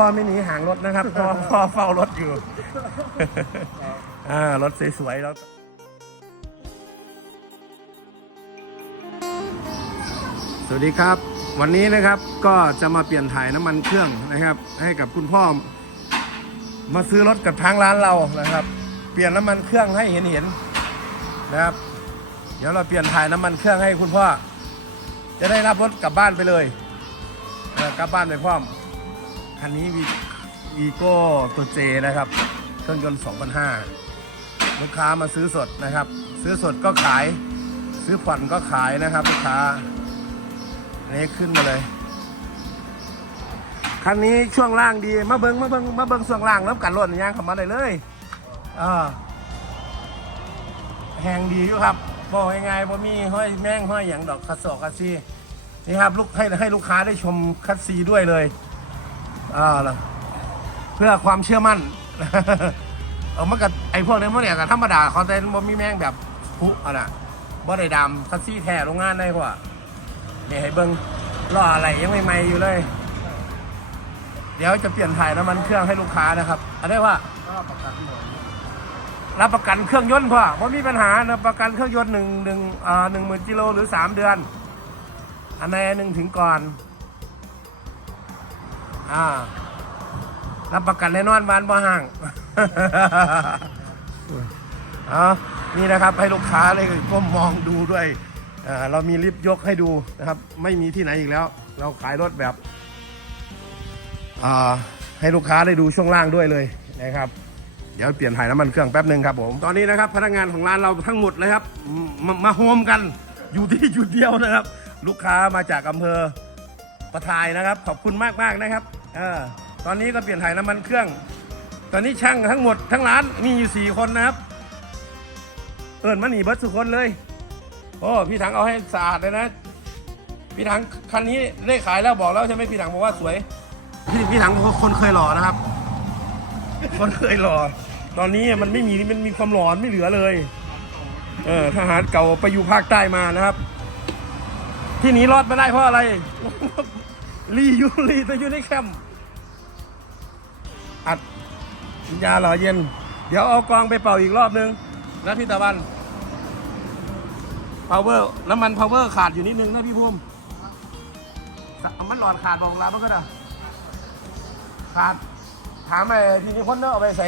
พ่อไม่หนีห่างรถนะครับ พ่อพ่อเฝ้ารถอยู่ อ่ารถสวยๆแล้วสวัสดีครับ วันนี้นะครับก็จะมาเปลี่ยนถ่ายน้ำมันเครื่องนะครับ ให้กับคุณพ่อ มาซื้อรถกับทางร้านเรานะครับ เปลี่ยนน้ำมันเครื่องให้เห็นเห็นๆนะครับ เดี๋ยวเราเปลี่ยนถ่ายน้ำมันเครื่องให้คุณพ่อ จะได้รับรถกลับบ้านไปเลยกลับบ้านไปพร้อม คันนี้วีโก้ตัวเจนะครับ เครื่องยนต์2,500ลูกค้ามาซื้อสดนะครับ ซื้อสดก็ขาย ซื้อผ่อนก็ขายนะครับ ลูกค้าอันนี้ขึ้นมาเลย คันนี้ช่วงล่างดี มาเบิงมาเบิงมาเบิงช่วงล่างแล้วกันรถยางข้ามาเลยเลยอ่าแหงดีอยู่ครับบอกยังไงบ่มีห้อยแม่งห้อยอย่างดอกคัสโซคัสซีนี่ครับลูกให้ให้ลูกค้าได้ชมคัสซีด้วยเลย อ่าล่ะเพื่อความเชื่อมั่น เอามากับไอ้พวกนี้พวกเนี่ยกับธรรมดาเขาแต่บ่มีแม่งแบบผุอะนะบ่ได้ดำคัสซี่แท้โรงงานได้กว่าเนี่ยให้เบิงล้ออะไรยังใหม่ๆอยู่เลย เดี๋ยวจะเปลี่ยนถ่ายน้ำมันเครื่องให้ลูกค้านะครับอันนี้ว่ารับประกันเครื่องยนต์พ่อว่ามีปัญหานะประกันเครื่องยนต์หนึ่งหนึ่งอ่าหนึ่งหมื่นกิโลหรือสามเดือน อันไหนหนึ่งถึงก่อน อ่ารับประกันแน่นอนบานบ่ห่าง เอานี่นะครับให้ลูกค้าเลยก้มมองดูด้วย เรามีลิฟต์ยกให้ดูนะครับ ไม่มีที่ไหนอีกแล้ว เราขายรถแบบให้ลูกค้าได้ดูช่วงล่างด้วยเลยนะครับ เดี๋ยวเปลี่ยนถ่ายน้ำมันเครื่องแป๊บหนึ่งครับผม ตอนนี้นะครับพนักงานของร้านเราทั้งหมดเลยครับ มามาโฮมกันอยู่ที่จุดเดียวนะครับ ลูกค้ามาจากอำเภอประทายนะครับ ขอบคุณมากมากๆนะครับ ออตอนนี้ก็เปลี่ยนถ่ายน้ำมันเครื่อง ตอนนี้ช่างทั้งหมดทั้งร้านมีอยู่สี่คนนะครับ เอิญมาหนีเบิร์ดสุคนเลย โอ้พี่ถังเอาให้สะอาดเลยนะ พี่ถังคันนี้ได้ขายแล้วบอกแล้วใช่ไหมพี่ถังบอกว่าสวย พี่พี่ถังคนเคยหล่อนะครับ คนเคยหล่อ ตอนนี้มันไม่มีมันมีความหลอนไม่เหลือเลย เออทหารเก่าไปอยู่ภาคใต้มานะครับ ที่หนีรอดมาได้เพราะอะไร รีอยูรีแต่อยู่ในแคมป์อัดยาหล่อเย็น เดี๋ยวเอากองไปเป่าอีกรอบนึงนะพี่ตะวัน power น้ำมัน power ขาดอยู่นิดนึงนะพี่ภูมิมันหลอดขาดบอกลาบ้างก็ได้ขาด ถามไอ้ทีนี้คนเนอะเอาไปใส่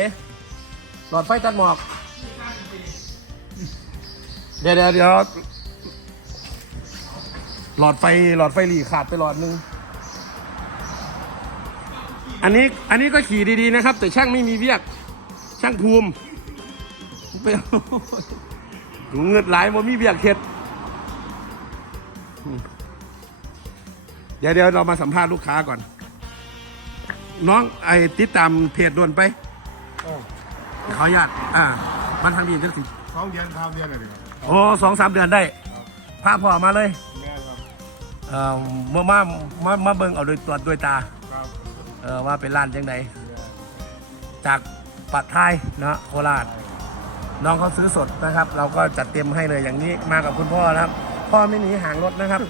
หลอดไฟตัดหมอกเดี๋ยวเดี๋ยวเดี๋ยวหลอดไฟหลอดไฟหลีขาดไปหลอดนึง อันนี้อันนี้ก็ขี่ดีๆนะครับ แต่ช่างไม่มีเวียก ช่างภูมิไปเอาเงินหลายบ่มีเวียกเข็ด เดี๋ยวเดี๋ยวเรามาสัมภาษณ์ลูกค้าก่อน น้องไอ้ติดตามเพจด่วนไปโอ้ขออนุญาตอ่ามันทางดีจังสิสองเดือนสามเดือนอะไรครับโอ้สองสามเดือนได้พาพ่อมาเลย แม่ครับ เอ่อเมื่อมามามาเบิ่งเอาโดยตรวจด้วยตาครับ เออว่าเป็นร้านจังไดจากปัดไทายเนาะโคราช น้องเขาซื้อสดนะครับ เราก็จัดเต็มให้เลยอย่างนี้มากับคุณพ่อนะครับ พ่อไม่หนีห่างรถนะครับ